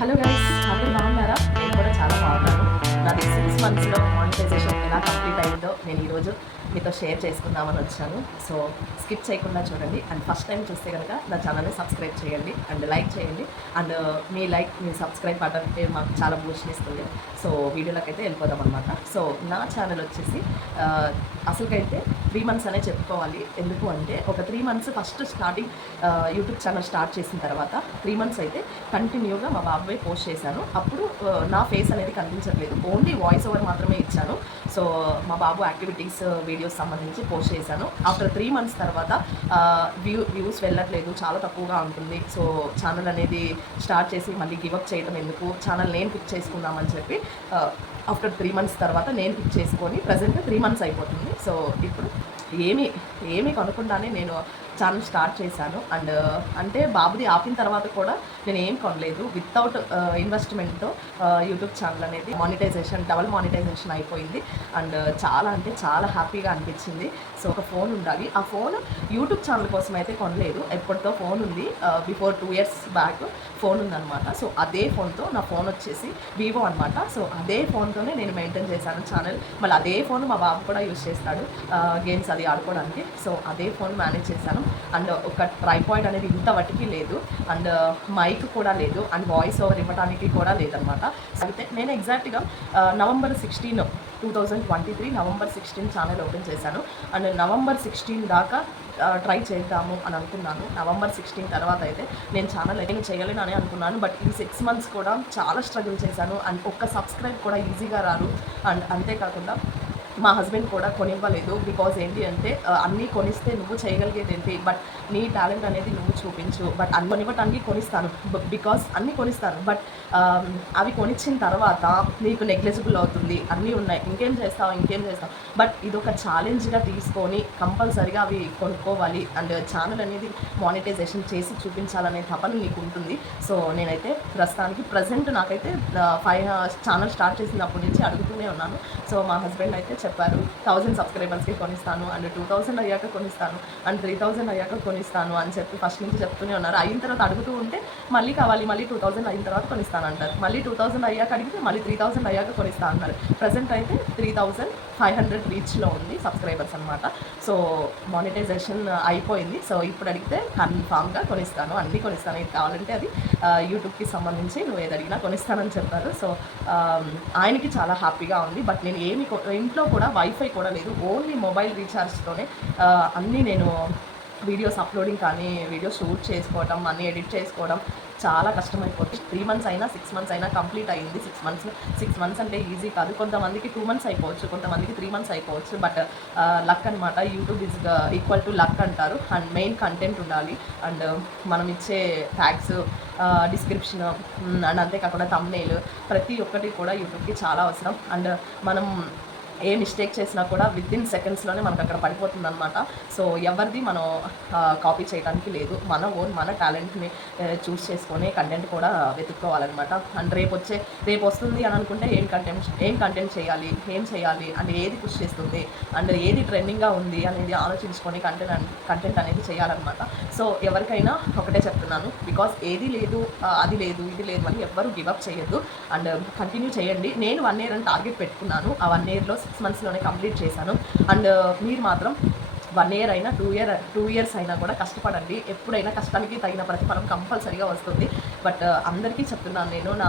Hello guys, అందరూ బాగున్నారా? నేను కూడా చాలా బాగున్నాను. నాది 6 మంత్స్లో మానిటైజేషన్ ఎలా కంప్లీట్ అయిందో నేను ఈరోజు మీతో షేర్ చేసుకుందామని వచ్చాను. సో స్కిప్ చేయకుండా చూడండి. అండ్ ఫస్ట్ టైం చూస్తే కనుక నా ఛానల్ని సబ్స్క్రైబ్ చేయండి అండ్ లైక్ చేయండి. అండ్ మీ సబ్స్క్రైబ్ బటన్ మాకు చాలా బూస్ట్ ఇస్తుంది. సో వీడియోలోకి అయితే వెళ్ళిపోదాం అనమాట. సో నా ఛానల్ వచ్చేసి అసలుకైతే 3 మంత్స్ అనే చెప్పుకోవాలి. ఎందుకు అంటే ఒక 3 months first starting YouTube channel start చేసిన తర్వాత 3 మంత్స్ అయితే కంటిన్యూగా మా బాబాయ్ పోస్ట్ చేశాను. అప్పుడు నా ఫేస్ అనేది కనిపించట్లేదు, ఓన్లీ వాయిస్ ఓవర్ మాత్రమే ఇచ్చాను. సో మా బాబు యాక్టివిటీస్ వీడియోస్ సంబంధించి పోస్ట్ చేశాను. ఆఫ్టర్ 3 మంత్స్ తర్వాత వ్యూస్ వెళ్ళట్లేదు, చాలా తక్కువగా ఉంటుంది. సో ఛానల్ అనేది స్టార్ట్ చేసి మళ్ళీ గివప్ చేయడం ఎందుకు, ఛానల్ నేను పిక్ చేసుకుందామని చెప్పి ఆఫ్టర్ 3 మంత్స్ తర్వాత నేను పిక్ చేసుకొని ప్రజెంట్ 3 మంత్స్ అయిపోతుంది. సో ఇప్పుడు ఏమీ కొనకుండానే నేను ఛానల్ స్టార్ట్ చేశాను. అండ్ అంటే బాబుది ఆపిన తర్వాత కూడా నేను ఏం కొనలేదు. వితౌట్ ఇన్వెస్ట్మెంట్తో యూట్యూబ్ ఛానల్ అనేది డబల్ మానిటైజేషన్ అయిపోయింది. అండ్ చాలా అంటే చాలా హ్యాపీగా అనిపించింది. సో ఒక ఫోన్ ఉండాలి. ఆ ఫోన్ యూట్యూబ్ ఛానల్ కోసం అయితే కొనలేదు, ఎప్పటితో ఫోన్ ఉంది. బిఫోర్ 2 years బ్యాక్ ఫోన్ ఉందన్నమాట. సో అదే ఫోన్తో, నా ఫోన్ వచ్చేసి వివో అనమాట. సో అదే ఫోన్తోనే నేను మెయింటైన్ చేశాను ఛానల్. మళ్ళీ అదే ఫోన్ మా బాబు కూడా యూజ్ చేస్తాడు గేమ్స్ అది ఆడుకోవడానికి. సో అదే ఫోన్ మేనేజ్ చేశాను. అండ్ ఒక ట్రైపాయిడ్ అనేది ఇంత వటికి లేదు, అండ్ మైక్ కూడా లేదు, అండ్ వాయిస్ ఓవర్ ఇవ్వడానికి కూడా లేదనమాట. అయితే నేను ఎగ్జాక్ట్గా November 16, 2023 November 16 ఛానల్ ఓపెన్ చేశాను. అండ్ November 16 దాకా ట్రై చేద్దాము అని అనుకున్నాను. November 16 తర్వాత అయితే నేను ఛానల్ ఏం చేయలేను అని అనుకున్నాను. బట్ ఈ 6 మంత్స్ కూడా చాలా స్ట్రగుల్ చేశాను. అండ్ ఒక్క సబ్స్క్రైబ్ కూడా ఈజీగా రారు. అండ్ అంతేకాకుండా మా హస్బెండ్ కూడా కొనివ్వలేదు. బికాజ్ ఏంటి అంటే అన్నీ కొనిస్తే నువ్వు చేయగలిగేది ఏంటి, బట్ నీ టాలెంట్ అనేది నువ్వు చూపించు. బట్ అన్ని కొనివ్వటానికి కొనిస్తాను, బికాజ్ అన్నీ కొనిస్తాను. బట్ అవి కొనిచ్చిన తర్వాత నీకు నెగ్లెజిబుల్ అవుతుంది, అన్నీ ఉన్నాయి, ఇంకేం చేస్తావు. బట్ ఇదొక ఛాలెంజ్గా తీసుకొని కంపల్సరీగా అవి కొనుక్కోవాలి. అండ్ ఛానల్ అనేది మానిటైజేషన్ చేసి చూపించాలనే తపన నీకు ఉంటుంది. సో నేనైతే ప్రజెంట్ నాకైతే 5 ఛానల్ స్టార్ట్ చేసినప్పటి నుంచి అడుగుతూనే ఉన్నాను. సో మా హస్బెండ్ అయితే చెప్పారు 1000 సబ్స్క్రైబర్స్కి కొనిస్తాను, అండ్ 2000 అయ్యాక కొనిస్తాను, అండ్ 3000 అయ్యాక కొనిస్తాను అని చెప్పి ఫస్ట్ నుంచి చెప్తూనే ఉన్నారు. అయిన తర్వాత అడుగుతూ ఉంటే మళ్ళీ కావాలి, మళ్ళీ 2000 అయిన తర్వాత కొనిస్తాను అంటారు. మళ్ళీ 2000 అయ్యాక అడిగితే మళ్ళీ 3000 అయ్యాక కొనిస్తా అన్నారు. ప్రజెంట్ అయితే 3500 రీచ్లో ఉంది సబ్స్క్రైబర్స్ అనమాట. సో మానిటైజేషన్ అయిపోయింది. సో ఇప్పుడు అడిగితే కన్ఫామ్గా కొనిస్తాను, అన్నీ కొనిస్తాను. ఇది కావాలంటే అది యూట్యూబ్కి సంబంధించి నువ్వు ఏది అడిగినా కొనిస్తానని చెప్పారు. సో ఆయనకి చాలా హ్యాపీగా ఉంది. బట్ నేను ఇంట్లో కూడా వైఫై కూడా లేదు, ఓన్లీ మొబైల్ రీఛార్జ్తోనే అన్నీ నేను వీడియోస్ అప్లోడింగ్ కానీ వీడియో షూట్ చేసుకోవడం, అన్నీ ఎడిట్ చేసుకోవడం చాలా కష్టమైపోతుంది. 3 మంత్స్ అయినా 6 మంత్స్ అయినా కంప్లీట్ అయ్యింది. 6 మంత్స్ అంటే ఈజీ కాదు. కొంతమందికి 2 మంత్స్ అయిపోవచ్చు, కొంతమందికి 3 మంత్స్ అయిపోవచ్చు. బట్ లక్ అనమాట. YouTube is equal to luck అంటారు. అండ్ మెయిన్ కంటెంట్ ఉండాలి, అండ్ మనం ఇచ్చే ట్యాగ్స్, డిస్క్రిప్షన్, అండ్ అంతేకాకుండా థంబ్నెయిల్ ప్రతి ఒక్కటి కూడా యూట్యూబ్కి చాలా అవసరం. అండ్ మనం ఏ మిస్టేక్ చేసినా కూడా వితిన్ సెకండ్స్లోనే మనకు అక్కడ పడిపోతుంది అనమాట. సో ఎవరిది మనం కాపీ చేయడానికి లేదు. మన టాలెంట్ని చూస్ చేసుకొని కంటెంట్ కూడా వెతుక్కోవాలన్నమాట. అండ్ రేపు వస్తుంది అని అనుకుంటే ఏం కంటెంట్ చేయాలి, ఏం చేయాలి, అండ్ ఏది పుష్ చేస్తుంది, అండ్ ఏది ట్రెండింగ్గా ఉంది అనేది ఆలోచించుకొని కంటెంట్ అనేది చేయాలన్నమాట. సో ఎవరికైనా ఒకటే చెప్తున్నాను, బికాస్ ఏది లేదు, అది లేదు, ఇది లేదు అని ఎవ్వరూ గివప్ చేయొద్దు. అండ్ కంటిన్యూ చేయండి. నేను 1 year అని టార్గెట్ పెట్టుకున్నాను. ఆ 1 yearలో 6 మంత్స్లోనే కంప్లీట్ చేశాను. అండ్ మీరు మాత్రం 1 year అయినా 2 years అయినా కూడా కష్టపడండి. ఎప్పుడైనా కష్టానికి తగిన ప్రతిఫలం కంపల్సరీగా వస్తుంది. బట్ అందరికీ చెప్తున్నాను నేను, నా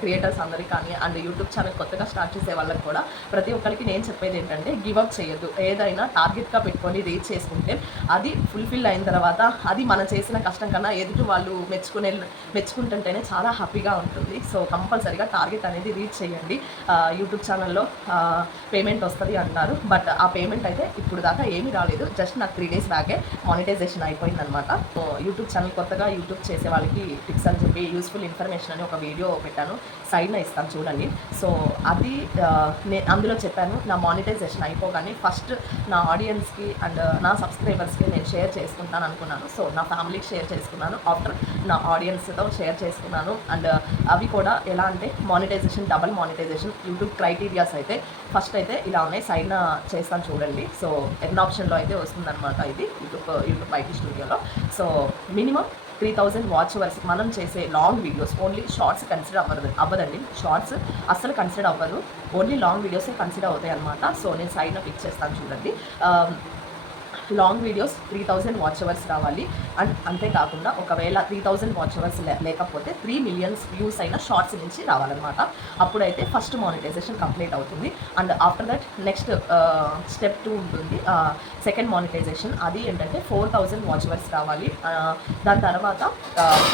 క్రియేటర్స్ అందరికీ కానీ, అండ్ యూట్యూబ్ ఛానల్ కొత్తగా స్టార్ట్ చేసే వాళ్ళకి కూడా ప్రతి ఒక్కరికి నేను చెప్పేది ఏంటంటే గివప్ చేయొద్దు. ఏదైనా టార్గెట్గా పెట్టుకొని రీచ్ చేసుకుంటే అది ఫుల్ఫిల్ అయిన తర్వాత అది మనం చేసిన కష్టం కన్నా ఎదుటి వాళ్ళు మెచ్చుకుంటుంటేనే చాలా హ్యాపీగా ఉంటుంది. సో కంపల్సరీగా టార్గెట్ అనేది రీచ్ చేయండి. యూట్యూబ్ ఛానల్లో పేమెంట్ వస్తుంది అంటారు, బట్ ఆ పేమెంట్ అయితే ఇప్పుడు దాకా ఏమీ రాలేదు. జస్ట్ నాకు 3 days బ్యాకే మానిటైజేషన్ అయిపోయిందనమాట. యూట్యూబ్ ఛానల్ కొత్తగా యూట్యూబ్ చేసే వాళ్ళకి టిప్స్ అని చెప్పి యూస్ఫుల్ ఇన్ఫర్మేషన్ అని ఒక వీడియో పెట్టాను, సైడ్న ఇస్తాను చూడండి. సో అది నేను అందులో చెప్పాను, నా మానిటైజేషన్ అయిపోగానే ఫస్ట్ నా ఆడియన్స్కి అండ్ నా సబ్స్క్రైబర్స్కి నేను షేర్ చేసుకుంటాను అనుకున్నాను. సో నా ఫ్యామిలీకి షేర్ చేసుకున్నాను, ఆఫ్టర్ నా ఆడియన్స్తో షేర్ చేసుకున్నాను. అండ్ అవి కూడా ఎలా అంటే డబల్ మానిటైజేషన్ యూట్యూబ్ క్రైటీరియాస్ అయితే ఫస్ట్ అయితే ఇలా ఉన్నాయి, సైడ్న చేస్తాను చూడండి. సో ఎన్ ఆప్షన్లో అయితే వస్తుందన్నమాట ఇది యూట్యూబ్ ఐటీ స్టూడియోలో. సో మినిమం 3000 వాచ్ అవర్స్ మనం చేసే long videos, only shorts consider అవ్వదండి. షార్ట్స్ అస్సలు కన్సిడర్ అవ్వదు, ఓన్లీ లాంగ్ వీడియోసే కన్సిడర్ అవుతాయి అనమాట. సో నేను సైడ్న పిక్ చేస్తాను చూడండి. లాంగ్ వీడియోస్ 3000 వాచ్ అవర్స్ రావాలి. అండ్ అంతేకాకుండా ఒకవేళ 3000 వాచ్ అవర్స్ లేకపోతే 3 మిలియన్స్ వ్యూస్ అయిన షార్ట్స్ నుంచి రావాలన్నమాట. అప్పుడైతే ఫస్ట్ మానిటైజేషన్ కంప్లీట్ అవుతుంది. And after that next step 2 ఉంటుంది, సెకండ్ మానిటైజేషన్. అది ఏంటంటే 4000 వాచ్ అవర్స్ రావాలి. దాని తర్వాత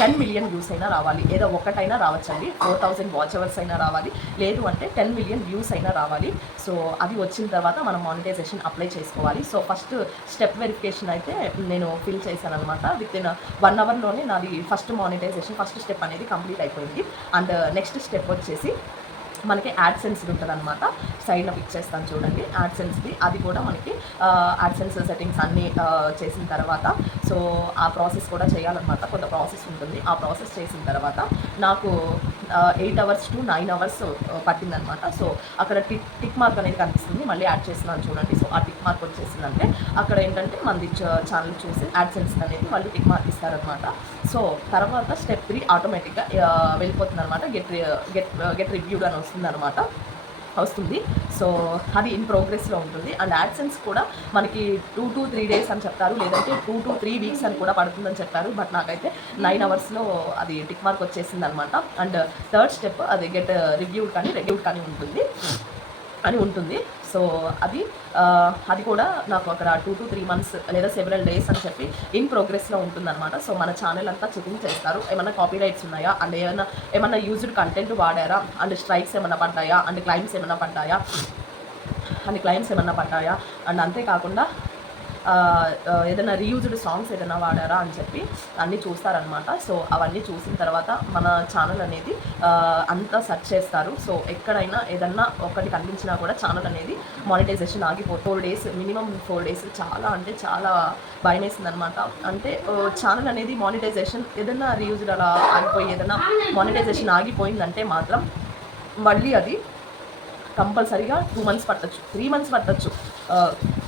10 మిలియన్ వ్యూస్ అయినా రావాలి. ఏదో ఒకటైనా రావచ్చండి, 4000 వాచ్ అవర్స్ అయినా రావాలి, లేదు అంటే 10 మిలియన్ వ్యూస్ అయినా రావాలి. సో అది వచ్చిన తర్వాత మనం మానిటైజేషన్ అప్లై చేసుకోవాలి. సో ఫస్ట్ స్టెప్ వెరిఫికేషన్ అయితే నేను ఫిల్ చేశాను అనమాట. విత్ ఇన్ 1 అవర్లోనే నాది ఫస్ట్ మానిటైజేషన్ ఫస్ట్ స్టెప్ అనేది కంప్లీట్ అయిపోయింది. అండ్ నెక్స్ట్ స్టెప్ వచ్చేసి మనకి యాడ్సెన్స్ ఉంటుంది అనమాట. సైడ్న పిక్ చేస్తాను చూడండి యాడ్సెన్స్ది. అది కూడా మనకి యాడ్సెన్స్ సెట్టింగ్స్ అన్నీ చేసిన తర్వాత సో ఆ ప్రాసెస్ కూడా చేయాలన్నమాట. కొంత ప్రాసెస్ ఉంటుంది. ఆ ప్రాసెస్ చేసిన తర్వాత నాకు 8 అవర్స్ టు 9 అవర్స్ పట్టిందనమాట. సో అక్కడ టిక్ మార్క్ అనేది కనిపిస్తుంది, మళ్ళీ యాడ్ చేస్తున్నాను చూడండి. సో ఆ టిక్ మార్క్ వచ్చేసిందంటే అక్కడ ఏంటంటే మనది ఛానల్ చూసి యాడ్సెన్స్ అనేది మళ్ళీ టిక్ మార్క్ ఇస్తారనమాట. సో తర్వాత స్టెప్ 3 ఆటోమేటిక్గా వెళ్ళిపోతుంది అనమాట. గెట్ రివ్యూడ్ అని వస్తుంది. సో అది ఇన్ ప్రోగ్రెస్లో ఉంటుంది. అండ్ యాడ్సెన్స్ కూడా మనకి 2 to 3 డేస్ అని చెప్పారు, లేదంటే 2 to 3 వీక్స్ అని కూడా పడుతుందని చెప్పారు. బట్ నాకైతే 9 అవర్స్లో అది టిక్ మార్క్ వచ్చేసింది అనమాట. అండ్ థర్డ్ స్టెప్ అది గెట్ రివ్యూడ్ కానీ ఉంటుంది. సో అది కూడా నాకు అక్కడ 2 to 3 months లేదా సెవెరల్ డేస్ అని చెప్పి ఇన్ ప్రోగ్రెస్లో ఉంటుందన్నమాట. సో మన ఛానల్ అంతా చెకింగ్ చేస్తారు, ఏమైనా కాపీ రైట్స్ ఉన్నాయా, అండ్ ఏమైనా యూజ్డ్ కంటెంట్ వాడారా, అండ్ స్ట్రైక్స్ ఏమైనా పడ్డాయా, అండ్ క్లైమ్స్ ఏమైనా పడ్డాయా, అండ్ అంతేకాకుండా ఏదైనా రీయూజ్డ్ సాంగ్స్ ఏదైనా వాడారా అని చెప్పి అన్నీ చూస్తారనమాట. సో అవన్నీ చూసిన తర్వాత మన ఛానల్ అనేది అంతా సెర్చ్ చేస్తారు. సో ఎక్కడైనా ఏదన్నా ఒకటి కనిపించినా కూడా ఛానల్ అనేది మానిటైజేషన్ 4 days మినిమం 4 days చాలా అంటే చాలా భయం వేసింది అనమాట. అంటే ఛానల్ అనేది మానిటైజేషన్ ఏదైనా రీయూజ్డ్ అలా ఆగిపోయి ఏదైనా మానిటైజేషన్ ఆగిపోయిందంటే మాత్రం మళ్ళీ అది కంపల్సరీగా 2 months పట్టచ్చు, 3 months పట్టచ్చు,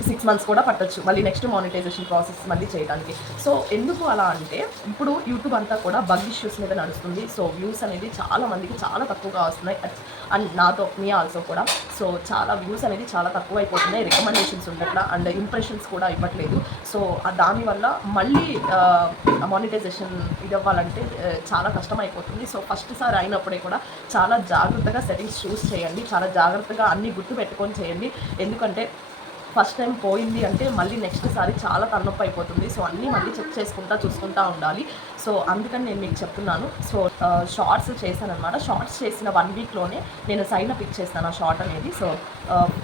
6 months కూడా పట్టచ్చు మళ్ళీ నెక్స్ట్ మానిటైజేషన్ ప్రాసెస్ మళ్ళీ చేయడానికి. సో ఎందుకు అలా అంటే ఇప్పుడు యూట్యూబ్ అంతా కూడా బగ్ ఇష్యూస్ మీద నడుస్తుంది. సో వ్యూస్ అనేది చాలా మందికి చాలా తక్కువగా వస్తున్నాయి. అండ్ నాతో మీ ఆల్సో కూడా. సో చాలా వ్యూస్ అనేది చాలా తక్కువ అయిపోతున్నాయి, రికమెండేషన్స్ ఉండట్లా, అండ్ ఇంప్రెషన్స్ కూడా ఇవ్వట్లేదు. సో దానివల్ల మళ్ళీ మానిటైజేషన్ ఇది అవ్వాలంటే చాలా కష్టం అయిపోతుంది. సో ఫస్ట్ సారి అయినప్పుడే కూడా చాలా జాగ్రత్తగా సెట్టింగ్స్ చూస్ చేయండి, చాలా జాగ్రత్తగా అన్నీ గుర్తు పెట్టుకొని చేయండి. ఎందుకంటే ఫస్ట్ టైం పోయింది అంటే మళ్ళీ నెక్స్ట్ సారి చాలా తలనొప్పి అయిపోతుంది. సో అన్నీ మళ్ళీ చెక్ చూసుకుంటూ ఉండాలి. సో అందుకని నేను మీకు చెప్తున్నాను. So shorts చేశానమాట. షార్ట్స్ చేసిన 1 weekలోనే నేను సైన్ పిక్ చేస్తాను ఆ షార్ట్ అనేది. సో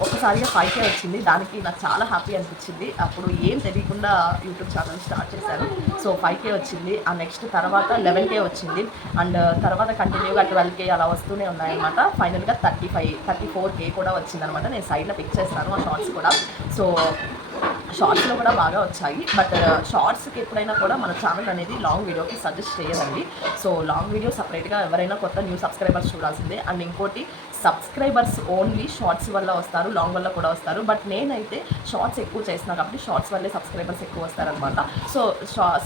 ఒక్కసారిగా 5K వచ్చింది. దానికి నాకు చాలా హ్యాపీ అనిపించింది. అప్పుడు ఏం తెలియకుండా యూట్యూబ్ ఛానల్ స్టార్ట్ చేశాను. సో 5K వచ్చింది. ఆ నెక్స్ట్ తర్వాత 11K వచ్చింది. అండ్ తర్వాత కంటిన్యూగా 12K అలా వస్తూనే ఉన్నాయన్నమాట. ఫైనల్గా 34K కూడా వచ్చిందనమాట. నేను సైడ్లో పిక్ చేస్తాను ఆ షార్ట్స్ కూడా. సో షార్ట్స్లో కూడా బాగా వచ్చాయి. బట్ షార్ట్స్కి ఎప్పుడైనా కూడా మన ఛానల్ అనేది లాంగ్ వీడియోకి సజెస్ట్ చేయదండి. సో లాంగ్ వీడియో సపరేట్గా ఎవరైనా కొత్త న్యూ సబ్స్క్రైబర్స్ చూడాల్సిందే. అండ్ ఇంకోటి సబ్స్క్రైబర్స్ ఓన్లీ షార్ట్స్ వల్ల వస్తారు, లాంగ్ వల్ల కూడా వస్తారు. బట్ నేనైతే షార్ట్స్ ఎక్కువ చేస్తున్నా కాబట్టి షార్ట్స్ వల్లే సబ్స్క్రైబర్స్ ఎక్కువ వస్తారనమాట. సో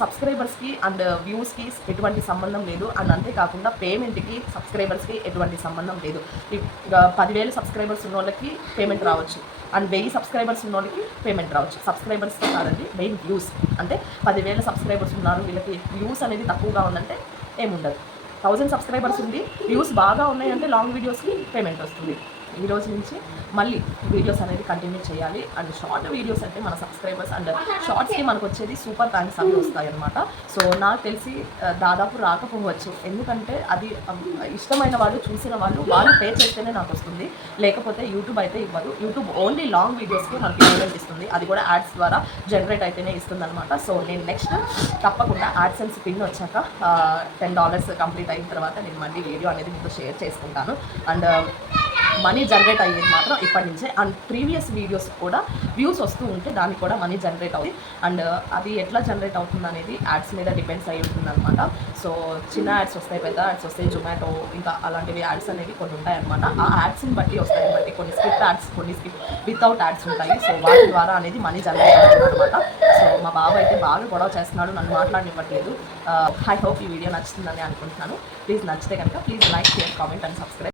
సబ్స్క్రైబర్స్కి అండ్ వ్యూస్కి ఎటువంటి సంబంధం లేదు. అండ్ అంతేకాకుండా పేమెంట్కి సబ్స్క్రైబర్స్కి ఎటువంటి సంబంధం లేదు. 10,000 సబ్స్క్రైబర్స్ ఉన్న వాళ్ళకి పేమెంట్ రావచ్చు, అండ్ 1000 సబ్స్క్రైబర్స్ ఉన్న వాళ్ళకి పేమెంట్ రావచ్చు. సబ్స్క్రైబర్స్తో కాదండి, మెయిన్ వ్యూస్. అంటే 10,000 సబ్స్క్రైబర్స్ ఉన్నారు, వీళ్ళకి వ్యూస్ అనేది తక్కువగా ఉందంటే ఏముండదు. 1000 సబ్స్క్రైబర్స్ ఉంది, వ్యూస్ బాగా ఉన్నాయంటే లాంగ్ వీడియోస్కి పేమెంట్ వస్తుంది. ఈ రోజు నుంచి మళ్ళీ వీడియోస్ అనేది కంటిన్యూ చేయాలి. అండ్ షార్ట్ వీడియోస్ అంటే మన సబ్స్క్రైబర్స్ అండ్ షార్ట్స్కి మనకు వచ్చేది సూపర్ థ్యాంక్స్ అవి వస్తాయన్నమాట. సో నాకు తెలిసి దాదాపు రాకపోవచ్చు, ఎందుకంటే అది ఇష్టమైన వాళ్ళు చూసిన వాళ్ళు పే చేస్తేనే నాకు వస్తుంది, లేకపోతే యూట్యూబ్ అయితే ఇవ్వదు. యూట్యూబ్ ఓన్లీ లాంగ్ వీడియోస్కి మనకి పేమెంట్ ఇస్తుంది, అది కూడా యాడ్స్ ద్వారా జనరేట్ అయితేనే ఇస్తుంది అనమాట. సో నేను నెక్స్ట్ తప్పకుండా యాడ్సెన్స్ పిన్ వచ్చాక $10 కంప్లీట్ అయిన తర్వాత నేను మళ్ళీ వీడియో అనేది మీతో షేర్ చేసుకుంటాను. అండ్ మనీ జనరేట్ అయ్యేది మాత్రం ఇప్పటి నుంచే. అండ్ ప్రీవియస్ వీడియోస్ కూడా వ్యూస్ వస్తూ ఉంటే దానికి కూడా మనీ జనరేట్ అవుతుంది. అండ్ అది ఎట్లా జనరేట్ అవుతుంది అనేది యాడ్స్ మీద డిపెండ్స్ అయి ఉంటుంది అనమాట. సో చిన్న యాడ్స్ వస్తాయి, పెద్ద యాడ్స్ వస్తాయి, జొమాటో ఇంకా అలాంటివి యాడ్స్ అనేవి కొన్ని ఉంటాయన్నమాట. ఆ యాడ్స్ని బట్టి వస్తాయి బట్టి కొన్ని స్కిప్ యాడ్స్, కొన్ని స్కిప్ వితౌట్ యాడ్స్ ఉంటాయి. సో వాటి ద్వారా అనేది మనీ జనరేట్ అవుతుంది అనమాట. సో మా బాబు అయితే బాగా గొడవ చేస్తున్నాడు, నన్ను మాట్లాడనివ్వట్లేదు. ఐ హోప్ ఈ వీడియో నచ్చుతుందని అనుకుంటున్నాను. ప్లీజ్ నచ్చితే కనుక please like, share, comment and subscribe.